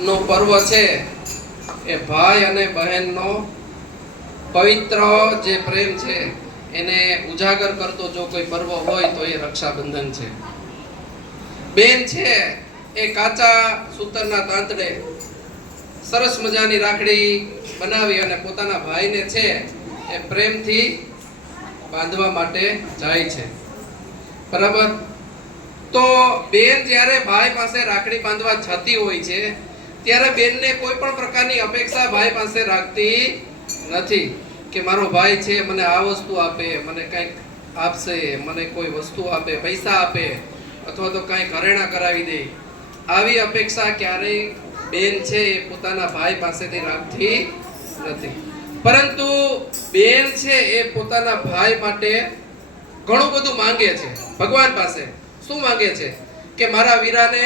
નો પર્વ છે એ ભાઈ અને બહેનનો પવિત્ર જે પ્રેમ છે એને ઉજાગર કરતો જો કોઈ પર્વ હોય તો એ રક્ષાબંધન છે. બેન છે એ કાચા સૂતરના તાંતડે સરસ મજાની રાખડી બનાવી અને પોતાના ભાઈને છે એ પ્રેમથી બાંધવા માટે જાય છે. બરાબર? તો બેન જ્યારે ભાઈ પાસે રાખડી બાંધવા જતી હોય છે ત્યારે બેનને કોઈ પણ પ્રકારની અપેક્ષા ભાઈ પાસે રાખતી નથી કે મારો ભાઈ છે મને આ વસ્તુ આપે, મને કંઈક આપશે, મને કોઈ વસ્તુ આપે, પૈસા આપે અથવા તો કંઈ ઘરેણા કરાવી દે. આવી અપેક્ષા ક્યારેય બેન છે એ પોતાના ભાઈ પાસેથી રાખતી નથી. પરંતુ બેન છે એ પોતાના ભાઈ માટે ઘણું બધું માંગે છે ભગવાન પાસે. શું માંગે છે? કે મારા વીરાને,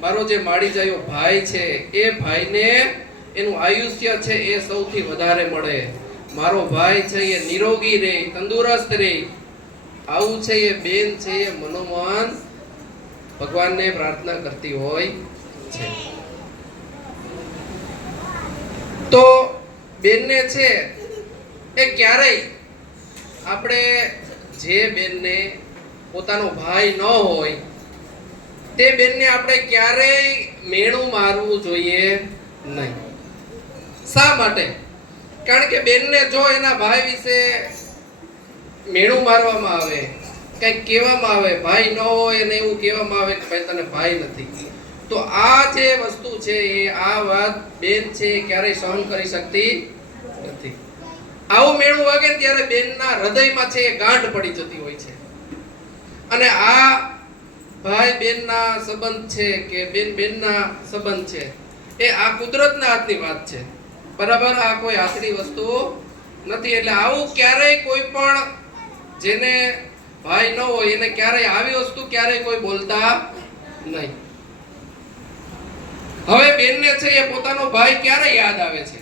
મારો જે માડી જાયો ભાઈ છે એ ભાઈને એનું આયુષ્ય છે એ સૌથી વધારે મળે. મારો ભાઈ છે એ નિરોગી રહે, તંદુરસ્ત રહે. આવું છે એ બેન છે એ મનોમન ભગવાનને પ્રાર્થના કરતી હોય છે. તો બેનને છે એ ક્યારેય આપણે જે બેનને પોતાનો ભાઈ ન હોય તે બેનને આપણે ક્યારેય મેણું મારવું જોઈએ નહીં. શા માટે? કારણ કે બેનને જો એના ભાઈ વિશે મેણું મારવામાં આવે, કંઈક કહેવામાં આવે, ભાઈ ન હોય અને એવું કહેવામાં આવે કે ભાઈ તને ભાઈ નથી, તો આ જે વસ્તુ છે એ આ વાત બેન છે એ ક્યારેય સહન કરી શકતી નથી. આવું મેણું વાગે ત્યારે બેનના હૃદયમાં છે એ ગાંઠ પડી જતી હોય છે. અને આ ભાઈ બેનના સંબંધ છે કે બેન બેનના સંબંધ છે એ આ કુદરતના હાથની વાત છે. બરાબર? આ કોઈ હાથની વસ્તુ નથી. એટલે આવું ક્યારેય કોઈ પણ જેને ભાઈ ન હોય એને ક્યારેય આવી વસ્તુ ક્યારેય કોઈ બોલતા નહીં. હવે બેનને છે એ પોતાનો ભાઈ ક્યારે યાદ આવે છે?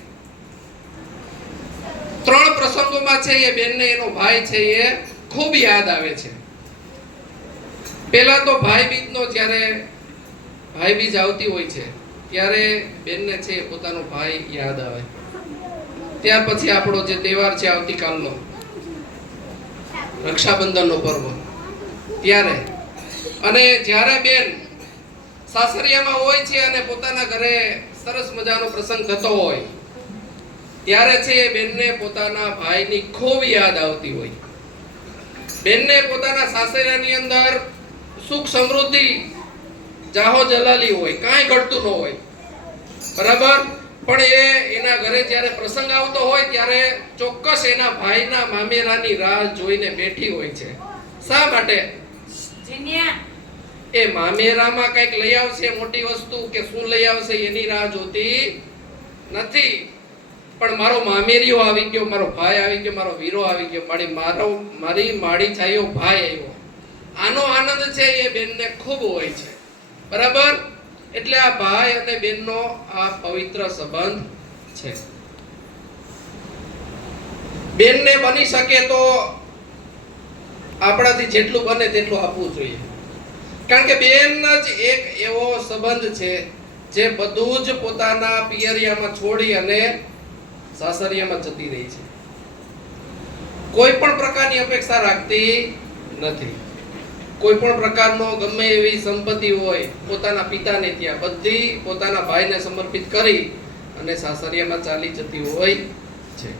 3 પ્રસંગોમાં છે એ બેનને એનો ભાઈ છે એ ખૂબ યાદ આવે છે. પહેલા તો ભાઈ બીજનો જ્યારે ભાઈ બીજ આવતી હોય છે ત્યારે બેનને છે પોતાનો ભાઈ યાદ આવે. ત્યાર પછી આપણો જે તહેવાર છે આવતીકાલનો રક્ષાબંધનનો પર્વ, ત્યારે અને જ્યારે બેન સાસરિયામાં હોય છે અને પોતાના ઘરે સરસ મજાનો પ્રસંગ થતો હોય ત્યારે છે બેનને પોતાના ભાઈની ખૂબ યાદ આવતી હોય. બેનને પોતાના સાસરિયાની અંદર સુખ સમૃદ્ધિ જાહો જલાલી હોય, કાંઈ ઘટતું ન હોય. બરાબર? પણ એ એના ઘરે જ્યારે પ્રસંગ આવતો હોય ત્યારે ચોક્કસ એના ભાઈના મામેરાની રાહ જોઈને બેઠી હોય છે. શા માટે? એ મામેરામાં કંઈક લઈ આવશે મોટી વસ્તુ કે શું લઈ આવશે એની રાહ જોતી નથી. પણ મારો મામેરિયો આવી ગયો, મારો ભાઈ આવી ગયો, મારો વીરો આવી ગયો, મારી માડી છાયો ભાઈ આવ્યો. આનો આનંદ છે એ બેનને ખૂબ હોય છે. બરાબર? એટલે આ ભાઈ અને બેનનો આ પવિત્ર સંબંધ છે. બેનને બની શકે તો આપણાથી જેટલું બને તેટલું આપવું જોઈએ. કારણ કે બેન જ એક એવો સંબંધ છે જે બધું જ પોતાના પિયરિયામાં છોડી અને સાસરિયામાં જતી રહી છે. કોઈ પણ પ્રકારની અપેક્ષા રાખતી નથી. કોઈ પણ પ્રકારનો ગમે એવી સંપત્તિ હોય પોતાના પિતાને ત્યાં બધી પોતાના ભાઈને સમર્પિત કરી અને સાસરિયામાં ચાલી જતી હોય છે.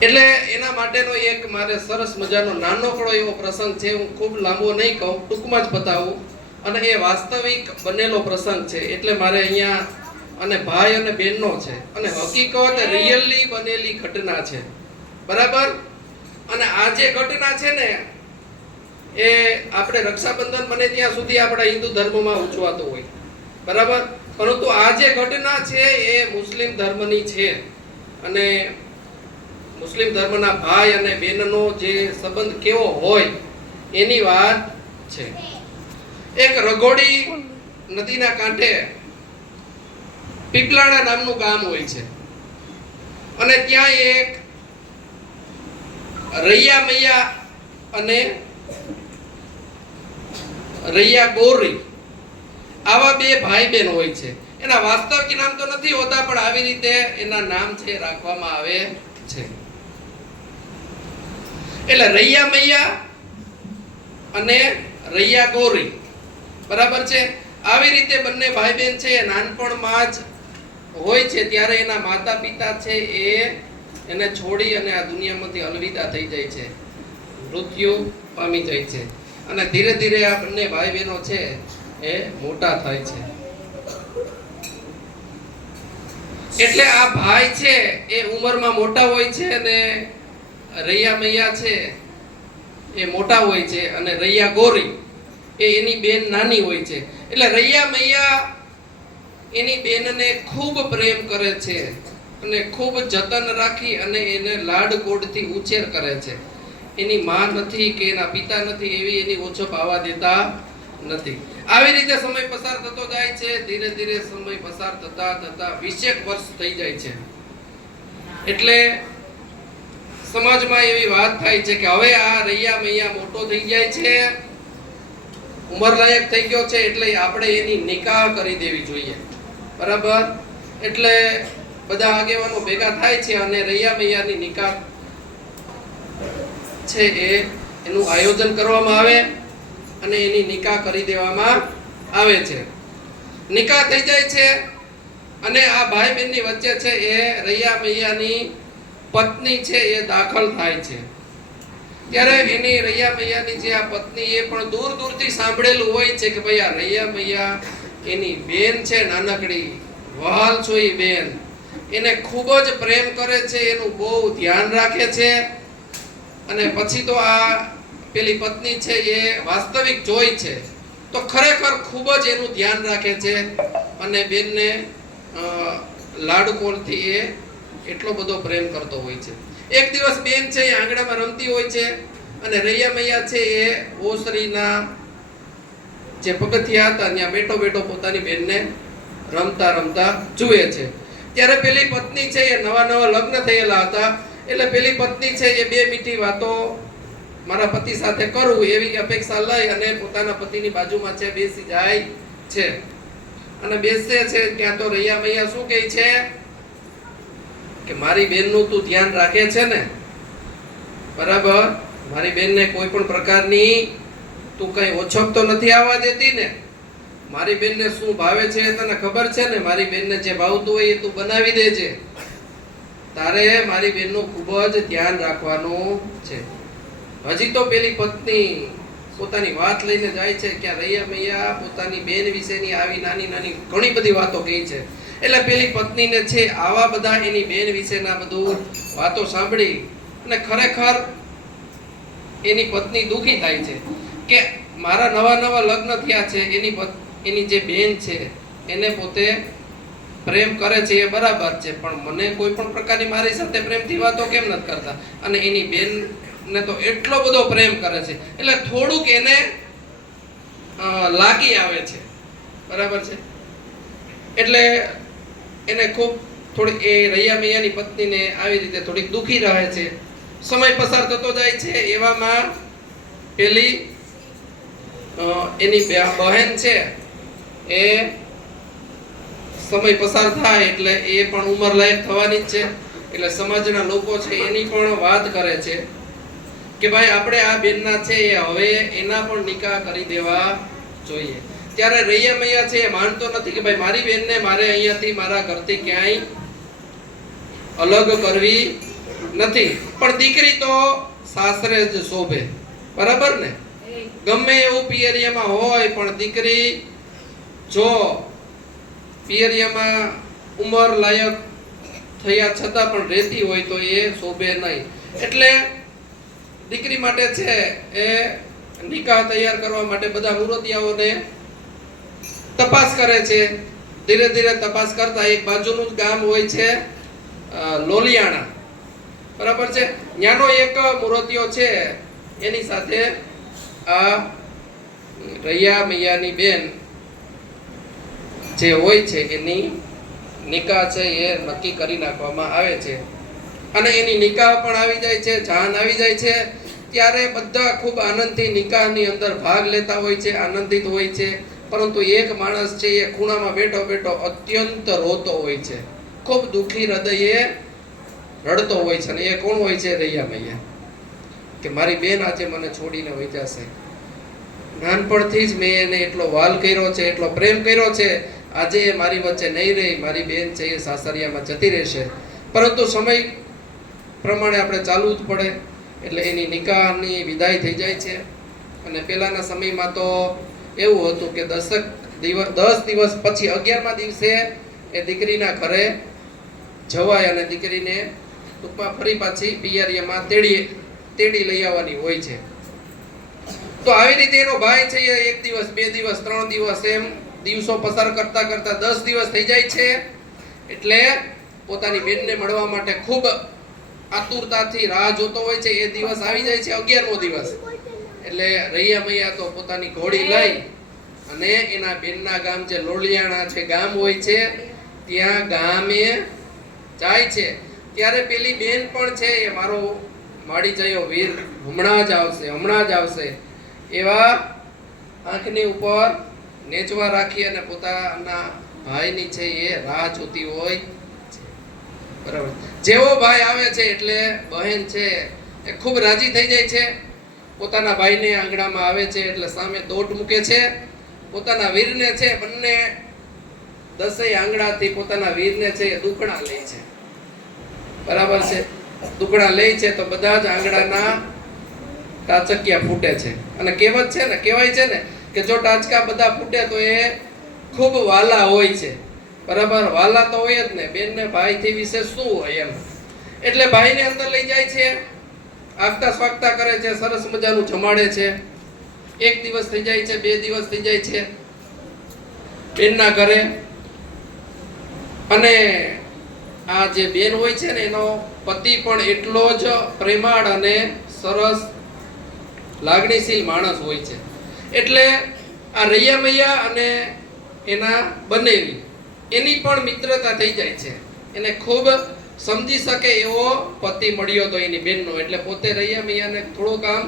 એટલે એના માટેનો એક મારે સરસ મજાનો નાનકડો એવો પ્રસંગ છે. હું ખૂબ લાંબો નહીં કહું, ટૂંકમાં જ બતાવું. અને એ વાસ્તવિક બનેલો પ્રસંગ છે એટલે મારે અહીંયા અને ભાઈ અને બહેનનો છે અને હકીકત રિયલી બનેલી ઘટના છે. બરાબર? અને આ જે ઘટના છે ને એ આપણે રક્ષાબંધન બને ત્યાં સુધી આપણા હિન્દુ ધર્મમાં ઉજવાતો હોય. બરાબર? પરંતુ આ જે ઘટના છે એ મુસ્લિમ ધર્મની છે અને મુસ્લિમ ધર્મના ભાઈ અને બહેનનો જે સંબંધ કેવો હોય એની વાત છે. એક રઘોડી નદીના કાંઠે પીપલાણા નામનું ગામ હોય છે અને ત્યાં એક રૈયા મૈયા અને રૈયા ગોરી આવા બે ભાઈ બહેન હોય છે. એના વાસ્તવિક નામ તો નથી હોતા, પણ આવી રીતે એના નામ છે રાખવામાં આવે છે. એટલે રૈયા મૈયા અને રૈયા ગોરી, બરાબર છે. આવી રીતે બંને ભાઈ બહેન છે એ નાનપણમાં જ હોય છે ત્યારે એના માતા પિતા છે એ એને છોડી અને આ દુનિયામાંથી અલવિદા થઈ જાય છે, મૃત્યુ પામી જાય છે. અને ધીરે ધીરે આ બંને ભાઈ બહેનો છે એ મોટા થાય છે. એટલે આ ભાઈ છે એ ઉંમરમાં મોટા હોય છે અને રૈયા મૈયા છે એ મોટા હોય છે અને રૈયા ગોરી એ એની બેન નાની હોય છે. એટલે રૈયા મૈયા એની બેનને ખૂબ પ્રેમ કરે છે અને ખૂબ જતન રાખી અને એને લાડકોડથી ઉછેર કરે છે. એની માં નથી કે એના પિતા નથી એવી એની ઓછપ આવવા દેતા નથી. આવી રીતે સમય પસાર થતો જાય છે. ધીરે ધીરે સમય પસાર થતા થતા 20 વર્ષ થઈ જાય છે. એટલે સમાજમાં એવી વાત થાય છે કે હવે આ રૈયા મૈયા મોટો થઈ જાય છે, ઉંમર લાયક થઈ ગયો છે, એટલે આપણે એની નિકાહ કરી દેવી જોઈએ, બરાબર. એટલે બધા આગેવાનો ભેગા થાય છે અને રૈયા મૈયાની નિકાહ છે એનું આયોજન કરવામાં આવે અને એની નિકાહ કરી દેવામાં આવે છે. નિકાહ થઈ જાય છે અને આ ભાઈ બહેનની વચ્ચે છે એ રૈયા મૈયાની પત્ની છે એ દાખલ થાય છે. ત્યારે એની રૈયા મૈયાની જે આ પત્ની એ પણ દૂર દૂરથી સાંભળેલું હોય છે કે ભાઈ આ રૈયા મૈયા એની બેન છે નાનકડી વહાલ છોઈ બેન, એને ખૂબ જ પ્રેમ કરે છે, એનું બહુ ધ્યાન રાખે છે. અને પછી તો આ પેલી પત્ની છે એ વાસ્તવિક જોઈ છે તો ખરેખર ખૂબ જ એનું ધ્યાન રાખે છે અને બેનને લાડકોડથી એ એટલો બધો પ્રેમ કરતો હોય છે. એક દિવસ બેન છે એ આંગણામાં રમતી હોય છે અને રૈયા મૈયા છે એ ઓસરીના જે પગથિયા હતા ત્યાં બેઠો બેઠો પોતાની બેનને રમતા રમતા જુએ છે. ત્યારે પેલી પત્ની છે એ નવા નવા લગ્ન થયેલા હતા એટલે પેલી પત્ની છે એ બે મીઠી વાતો મારા પતિ સાથે કરું એવી અપેક્ષા લઈ અને પોતાના પતિની બાજુમાં છે બેસી જાય છે. અને બેસે છે ત્યાં તો રૈયા મૈયા શું કહે છે કે મારી બેનનું તું ધ્યાન રાખે છે ને, બરાબર. મારી બેનને કોઈ પણ પ્રકારની તું કઈ ઓછપ તો નથી આવવા દેતી ને. મારી બેનને શું ભાવે છે એ તને ખબર છે ને. મારી બેનને જે ભાવતું હોય એ તું બનાવી દેજે. તારે મારી બેનનું ખૂબ જ ધ્યાન રાખવાનું છે. હજી તો પેલી પત્ની પોતાની વાત લઈને જાય છે કે રૈયા મૈયા પોતાની બેન વિશેની આવી નાની નાની ઘણી બધી વાતો કહી છે. એટલે પેલી પત્નીને છે આવા બધા એની બેન વિશેના બધું વાતો સાંભળી અને ખરેખર એની પત્ની દુખી થાય છે કે મારા નવા નવા લગ્ન થયા છે, એની જે બેન છે એને પોતે પ્રેમ કરે છે એ બરાબર છે, પણ મને કોઈ પણ પ્રકારની મારી સાથે પ્રેમથી વાતો કેમ નથી કરતા. અને એની બેનને તો એટલો બધો પ્રેમ કરે છે એટલે થોડુંક એને લાગી આવે છે, બરાબર છે. એટલે એને ખૂબ થોડી એ રૈયા મૈયાની પત્નીને આવી રીતે થોડીક દુખી રહે છે. સમય પસાર થતો જાય છે એવામાં પેલી એની બહેન છે એ સમય પસાર થાય એટલે એ પણ ઉંમર લાયક થવાની જ છે. એટલે સમાજના લોકો છે એની પણ વાત કરે છે કે ભાઈ આપણે આ બેનના છે એ હવે એના પણ નિકાહ કરી દેવા જોઈએ. ત્યારે રૈયા મૈયા છે એ માનતો નથી કે ભાઈ મારી બેનને મારે અહીંયાથી મારા ઘરથી ક્યાંય અલગ કરવી નથી, પણ દીકરી તો સાસરે જ શોભે, બરાબર ને. ગમે એવું પિયરિયામાં હોય પણ દીકરી જો પિયરિયામાં ઉંમર લાયક થયા છતાં પણ રહેતી હોય તો એ શોભે નહીં. એટલે દીકરી માટે છે એ નિકાહ તૈયાર કરવા માટે બધા મુરતિયાઓને તપાસ કરે છે. ધીરે ધીરે તપાસ કરતા એક બાજુનું જ ગામ હોય છે લોલિયાણા, બરાબર છે. ત્યાંનો એક મુરતિયો છે એની સાથે આ રૈયા મૈયાની બેન જે હોય છે એની નિકાહ છે એ નક્કી કરી નાખવામાં આવે છે અને એની નિકાહ પણ આવી જાય છે, જાન આવી જાય છે. ત્યારે બધા ખૂબ આનંદથી નિકાહની અંદર ભાગ લેતા હોય છે, આનંદિત હોય છે પરંતુ એક માણસ છે એ ખૂણામાં બેઠો બેઠો અત્યંત રોતો હોય છે, ખૂબ દુઃખી હૃદયે રડતો હોય છે. અને એ કોણ હોય છે? રૈયા મૈયા. કે મારી બેન આજે મને છોડીને વહી જશે. નાનપણથી જ મેં એને એટલો વાલ કર્યો છે, એટલો પ્રેમ કર્યો છે, આજે એ મારી વચ્ચે નહીં રહી, મારી બેન છે એ સાસરિયામાં જતી રહેશે. પરંતુ સમય પ્રમાણે આપણે ચાલવું જ પડે. એટલે એની નિકાહની વિદાય થઈ જાય છે. અને પહેલાના સમયમાં તો એવું હતું કે 10 દિવસ પછી 11મા દિવસે એ દીકરીના ઘરે જવાય અને દીકરીને ટૂંકમાં ફરી પાછી પિયરિયામાં તેડી લઈ આવવાની હોય છે. તો આવી રીતે એનો ભાઈ છે એ 1 દિવસ 2 દિવસ 3 દિવસ એમ દિવસો પસાર કરતા કરતા 10 દિવસ થઈ જાય છે. એટલે પોતાની બેનને મળવા માટે ખૂબ આતુરતાથી રાહ જોતો હોય છે. એ દિવસ આવી જાય છે, 11મો દિવસ. એટલે રૈયા મૈયા તો પોતાની ઘોડી લઈ અને એના બેનના ગામ જે લોલિયાણા છે ગામ હોય છે ત્યાં ગામે જાય છે. ત્યારે પેલી બેન પણ છે એ મારો માડી જયો વીર હમણાં જ આવશે એવા આંખની ઉપર નેચવા રાખી અને પોતાના ભાઈની છે એ રાહ જોતી હોય. બરાબર. જેવો ભાઈ આવે છે એટલે બહેન છે એ ખૂબ રાજી થઈ જાય છે. પોતાના ભાઈને આંગણામાં આવે છે એટલે સામે દોટ મૂકે છે. પોતાના વીરને છે બંને 10 આંગણાથી પોતાના વીરને છે એ દુકડા લે છે. બરાબર છે. દુકડા લે છે તો બધા જ આંગણાના ટાચકિયા ફૂટે છે. અને કહેવાય છે ને કે જો ટાચકા બધા ફૂટે તો એ ખૂબ વાલા હોય છે. બરાબર. વાલા તો હોય જ ને, બેનને ભાઈથી વિશે શું હોય એમ. એટલે ભાઈને અંદર લઈ જાય છે, આગતા સ્વાગતા કરે છે, સરસ મજાનું જમાડે છે. 1 દિવસ થઈ જાય છે, 2 દિવસ થઈ જાય છે બેનના ઘરે. અને આ જે બેન હોય છે ને એનો પતિ પણ એટલો જ પ્રેમાળ અને સરસ લાગણીશીલ માણસ હોય છે. એટલે આ રૈયા મૈયા અને એના બનેવી એની પણ મિત્રતા થઈ જાય છે. એને ખૂબ સમજી શકે એવો પતિ મળ્યો તો એની બેનનો. એટલે પોતે રૈયા મૈયાને થોડુંક આમ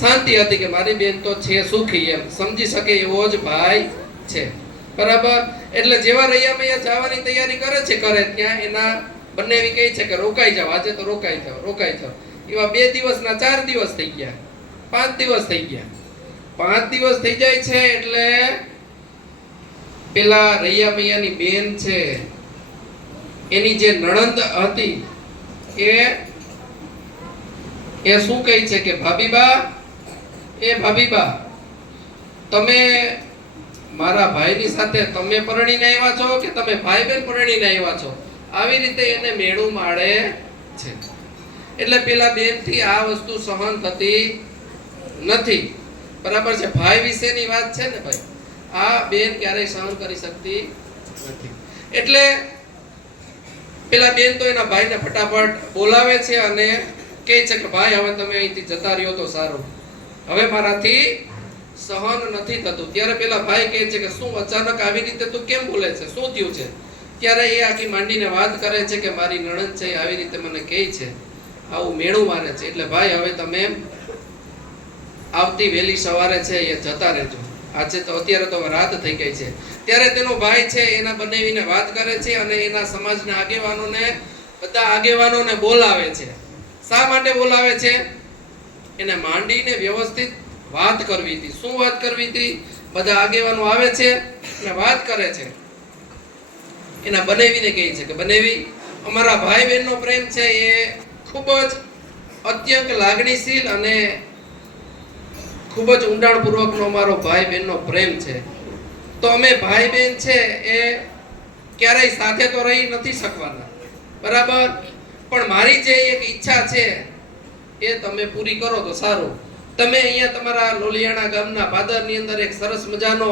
શાંતિ હતી કે મારી બેન તો છે સુખી, એમ સમજી શકે એવો જ ભાઈ છે. બરાબર. એટલે જેવા રૈયા મૈયા જવાની તૈયારી કરે ત્યાં એના બંનેવી કહે છે કે રોકાઈ જાવ, આજે તો રોકાઈ જાવ. એવા 2 દિવસના 4 દિવસ થઈ ગયા, 5 દિવસ થઈ ગયા. 5 દિવસ થઈ જાય છે એટલે પેલા રૈયા મૈયાની બેન છે એની જે નણંદ હતી એ શું કહે છે કે ભાભીબા તમે મારા ભાઈની સાથે તમે પરણીને આવ્યા છો કે તમે ભાઈ બેન પરણીને આવ્યા છો? આવી રીતે એને મેણું માળે છે. એટલે પેલા બેનથી આ વસ્તુ સહન થતી નથી. બરાબર છે. ભાઈ વિશેની વાત છે ને ભાઈ, આ બેન ક્યારેય સહન કરી શકતી નથી. એટલે પેલા બેન તો એના ભાઈને ફટાફટ બોલાવે છે અને કહે છે કે ભાઈ હવે તમે અહીંથી જતા રહ્યો તો સારું, હવે મારાથી સહન નથી થતું. ત્યારે પેલા ભાઈ કહે છે કે શું અચાનક આવી રીતે તું કેમ બોલે છે, શું થયું છે? ત્યારે એ આખી માંડીને વાત કરે છે કે મારી નણંદ છે આવી રીતે મને કહે છે, આવું મેણું મારે છે. એટલે ભાઈ હવે તમે આવતી વહેલી સવારે છે એ જતા રહેજો, આજે તો અત્યારે તો રાત થઈ ગઈ છે. ત્યારે તેનો ભાઈ છે એના બનેવીને વાત કરે છે અને એના સમાજના આગેવાનોને બધા આગેવાનોને બોલાવે છે. શા માટે બોલાવે છે? એને માંડીને વ્યવસ્થિત વાત કરવી હતી. શું વાત કરવી હતી? બધા આગેવાનો આવે છે અને વાત કરે છે. એના બનેવીને કહે છે કે બનેવી, અમારા ભાઈ બહેનનો પ્રેમ છે એ ખૂબ જ અત્યંત લાગણીશીલ અને ખૂબ જ ઊંડાણપૂર્વકનો અમારો ભાઈ બહેનનો પ્રેમ છે. તો અમે ભાઈ બહેન છે એ ક્યારેય સાથે તો રહી નથી શકવાના. બરાબર. પણ મારી જે એક ઈચ્છા છે એ તમે પૂરી કરો તો સારું. તમે અહીંયા તમારા લોલિયાણા ગામના પાદરની અંદર એક સરસ મજાનો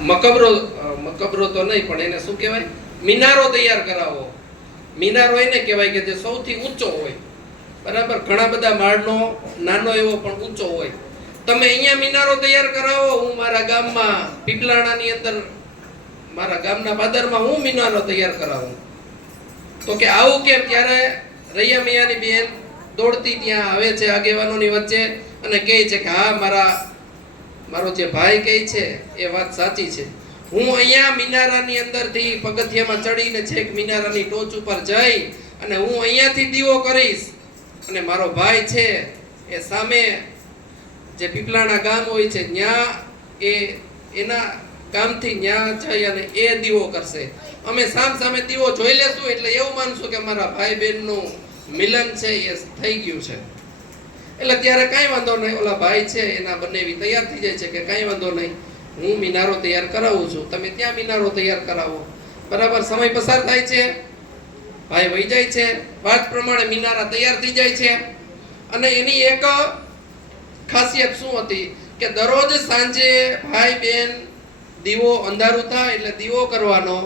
મકબરો તો નહીં પણ એને શું કહેવાય, મિનારો તૈયાર કરાવો. મિનારો એને કહેવાય કે જે સૌથી ઊંચો હોય. બરાબર. ઘણા બધા માળનો નાનો એવો પણ ઊંચો હોય. તમે અહીંયા મિનારો તૈયાર કરાવો, હું મારા ગામમાં પીપલાણાની અંદર મારા ગામના પાદરમાં હું મિનારો તૈયાર કરાવું. તો કે આવું કેમ? ત્યારે રૈયા મૈયાની બેન દોડતી ત્યાં આવે છે આગેવાનોની વચ્ચે અને કહે છે કે હા મારો જે ભાઈ કહે છે એ વાત સાચી છે. હું અહીંયા મિનારાની અંદરથી પગથિયામાં ચડીને છેક મિનારાની ટોચ ઉપર જઈ અને હું અહીંયાથી દીવો કરીશ અને મારો ભાઈ છે એ સામે જે પીપલાણા ગામ હોય છે ત્યાં એના ગામથી ત્યાં જઈ અને એ દીવો કરશે. અમે સામે દીવો જોઈ લેશું એટલે એવું માનશું કે મારા ભાઈ બહેનનું મિલન છે એ થઈ ગયું છે. એટલે ત્યારે કાંઈ વાંધો નહીં, ઓલા ભાઈ છે એના બંનેવી તૈયાર થઈ જાય છે કે કાંઈ વાંધો નહીં, હું મિનારો તૈયાર કરાવું છું, તમે ત્યાં મિનારો તૈયાર કરાવો. બરાબર, સમય પસાર થાય છે, ભાઈ વહી જાય છે, વાત પ્રમાણે મિનારા તૈયાર થઈ જાય છે. અને એની એક ખાસિયત શું હતી કે દરરોજ સાંજે ભાઈ બહેન દીવો અંધારું થાય એટલે દીવો કરવાનો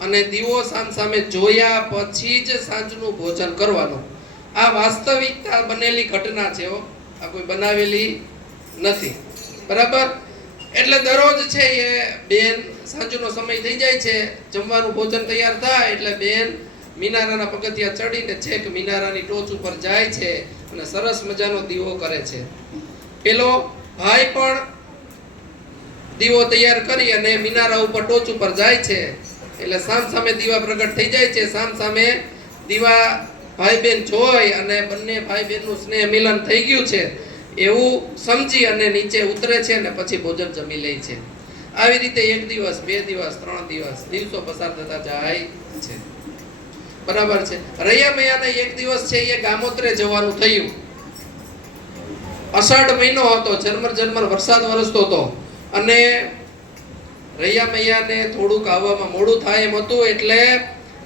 અને દીવો સામે જોયા પછી જ સાંજનું ભોજન કરવાનું. આ વાસ્તવિકતા બનેલી ઘટના છે, આ કોઈ બનાવેલી નથી. બરાબર, એટલે દરરોજ છે એ બેન સાંજનો સમય થઈ જાય છે, જમવાનું ભોજન તૈયાર થાય એટલે બેન મિનારાના પગથિયા ચડીને છેક મિનારાની ટોચ ઉપર જાય છે અને સરસ મજાનો દીવો કરે છે. પેલો ભાઈ પણ દીવો તૈયાર કરી અને મિનારા ઉપર ટોચ ઉપર જાય છે એટલે સામે દીવા પ્રગટ થઈ જાય છે. સામે દીવા ભાઈ બહેન જોઈ અને બંને ભાઈ બહેનનું સ્નેહ મિલન થઈ ગયું છે એવું સમજી અને નીચે ઉતરે છે અને પછી ભોજન જમી લે છે. આવી રીતે 1 દિવસ 2 દિવસ 3 દિવસ દિવસો પસાર થતા જાય છે. બરાબર છે. રૈયા મૈયાને એક દિવસ છે એ ગામોત્રે જવાનું થયું. અષાઢ મહિનો હતો, ઝરમર વરસાદ વરસતો હતો અને રૈયા મૈયાને થોડુંક આવવામાં મોડું થાય એમ હતું એટલે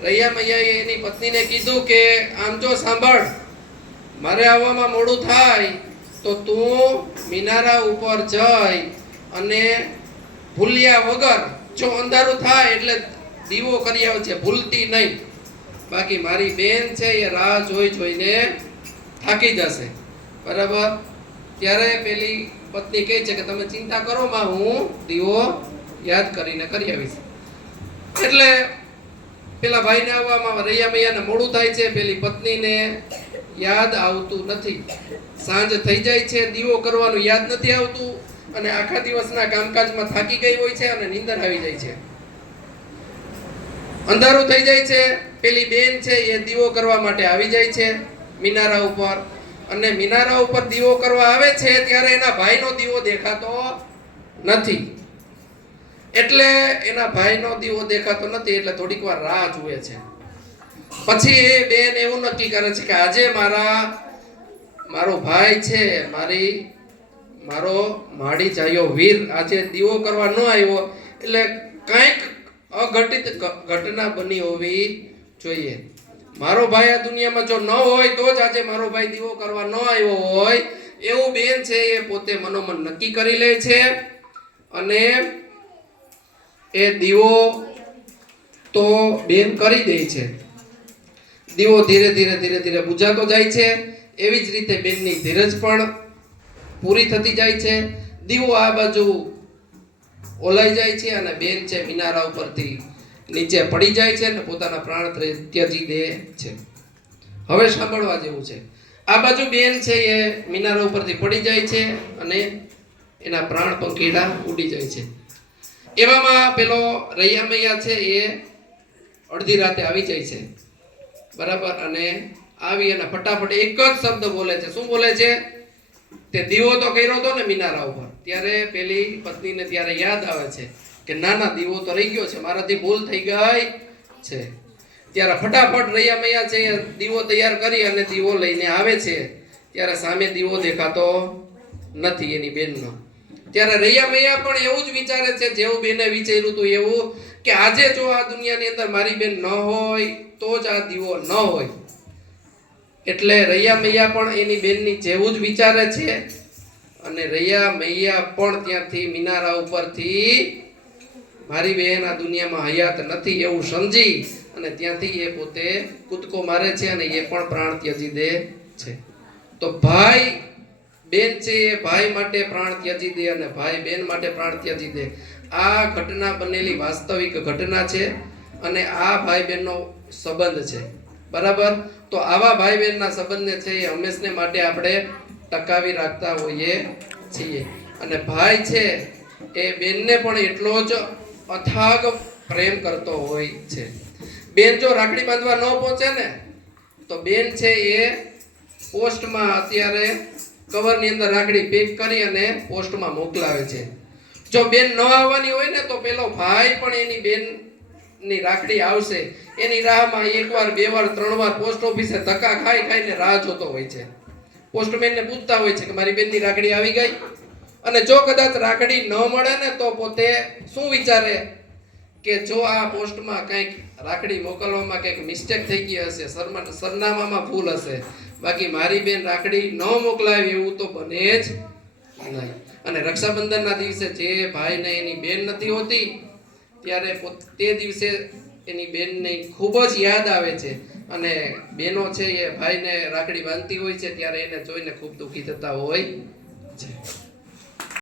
રૈયા મૈયાએ એની પત્નીને કીધું કે આમ જો સાંભળ, મારે આવવામાં મોડું થાય તો તું મિનારા ઉપર જઈ અને ભૂલ્યા વગર જો અંધારું થાય એટલે દીવો કરી આવજે, ભૂલતી નહીં. બાકી મારી બેન છે એ રાહ જોઈને થાકી જશે. બરાબર, ત્યારે પેલી પત્ની કહે છે કે તમે ચિંતા કરો માં, હું દીવો યાદ કરીને કરી આવીશ. એટલે પેલા ભાઈને આવવામાં રૈયા મૈયાને મોડું થાય છે, પેલી પત્નીને યાદ આવતું નથી. સાંજ થઈ જાય છે, દીવો કરવાનું યાદ નથી આવતું અને આખા દિવસના કામકાજમાં થાકી ગઈ હોય છે અને નીંદર આવી જાય છે. અંધારું થઈ જાય છે. પેલી બેન છે એ દીવો કરવા માટે આવી જાય છે મિનારા ઉપર અને મિનારા ઉપર દીવો કરવા આવે છે ત્યારે એના ભાઈનો દીવો દેખાતો નથી. એટલે એના ભાઈનો દીવો દેખાતો નથી એટલે થોડીક વાર રાહ જુએ છે. પછી એ બેન એવું નક્કી કરે છે કે આજે મારો ભાઈ છે, મારો માડી જાયો વીર આજે દીવો કરવા ન આવ્યો એટલે કંઈક અઘટિત ઘટના બની હોવી જોઈએ. મારો ભાઈ આ દુનિયામાં જો ન હોય તો જ આજે મારો ભાઈ દીવો કરવા ન આવ્યો હોય એવું બેન છે એ પોતે મનોમન નક્કી કરી લે છે અને એ દીવો તો બેન કરી દે છે. દીવો ધીરે ધીરે બુઝાતો જાય છે. એવી જ રીતે બેનની ધીરજ પણ પૂરી થતી જાય છે. દીવો આ બાજુ ઓલાઈ જાય છે અને બેન છે મિનારા ઉપરથી નીચે પડી જાય છે અને પોતાના પ્રાણ ત્યજી દે છે. હવે સાંભળવા જેવું છે. આ બાજુ બેન છે એ મિનારા ઉપરથી પડી જાય છે અને એના પ્રાણ પંખીડા ઉડી જાય છે. એવામાં પેલો રૈયા મૈયા છે એ અડધી રાતે આવી જાય છે. બરાબર, અને આવી અને ફટાફટ એક જ શબ્દ બોલે છે. શું બોલે છે? તે દીવો તો કર્યો હતો ને મિનારા ઉપર, ત્યારે પેલી પત્નીને ત્યારે યાદ આવે છે કે ના દીવો તો રહી ગયો છે, મારાથી ભૂલ થઈ ગઈ છે. ત્યારે ફટાફટ રૈયા મૈયા છે દીવો તૈયાર કરી અને દીવો લઈને આવે છે. ત્યારે સામે દીવો દેખાતો નથી એની બેનનો. ત્યારે રૈયા મૈયા પણ એવું જ વિચારે છે જેવું બેને વિચાર્યું હતું એવું કે આજે જો આ દુનિયાની અંદર મારી બેન ન હોય તો જ આ દીવો ન હોય. એટલે રૈયા મૈયા પણ એની બેનની જેવું જ વિચારે છે અને રૈયા મૈયા પણ ત્યાંથી મિનારા ઉપરથી મારી બેન આ દુનિયામાં હયાત નથી એવું સમજી અને ત્યાંથી એ પોતે કૂદકો મારે છે અને એ પણ પ્રાણ ત્યજી દે છે. તો ભાઈ બેન છે એ ભાઈ માટે પ્રાણ ત્યજી દે અને ભાઈ બેન માટે પ્રાણ ત્યજી દે. આ ઘટના બનેલી વાસ્તવિક ઘટના છે અને આ ભાઈ બહેનનો સંબંધ છે. બરાબર? તો આવા ભાઈ બહેનના સંબંધને છે એ હંમેશને માટે આપણે ટકાવી રાખતા હોઈએ છીએ. અને ભાઈ છે એ બેનને પણ એટલો જ અથાગ પ્રેમ કરતો હોય છે. બેન જો રાખડી બાંધવા ન પહોંચે ને તો બેન છે એ પોસ્ટમાં અત્યારે કવરની અંદર રાખડી પેક કરી અને પોસ્ટમાં મોકલાવે છે. જો બેન ન આવવાની હોય ને તો પેલો ભાઈ પણ એની બેનની રાખડી આવશે એની રાહમાં એકવાર, બે વાર, 3 વાર પોસ્ટ ઓફિસે ધક્કા ખાઈને રાહ જોતો હોય છે. પોસ્ટમેનને પૂછતા હોય છે કે મારી બેનની રાખડી આવી ગઈ? અને જો કદાચ રાખડી ન મળે ને તો પોતે શું વિચારે કે જો આ પોસ્ટમાં કંઈક રાખડી મોકલવામાં કંઈક મિસ્ટેક થઈ ગઈ હશે, સરનામામાં ભૂલ હશે, બાકી મારી બેન રાખડી ન મોકલાવે એવું તો બને જ નહીં. અને રક્ષાબંધનના દિવસે જે ભાઈને એની બેન નથી હોતી ત્યારે તે દિવસે એની બેનને ખૂબ જ યાદ આવે છે અને બહેનો છે એ ભાઈને રાખડી બાંધતી હોય છે ત્યારે એને જોઈને ખૂબ દુઃખી થતા હોય છે.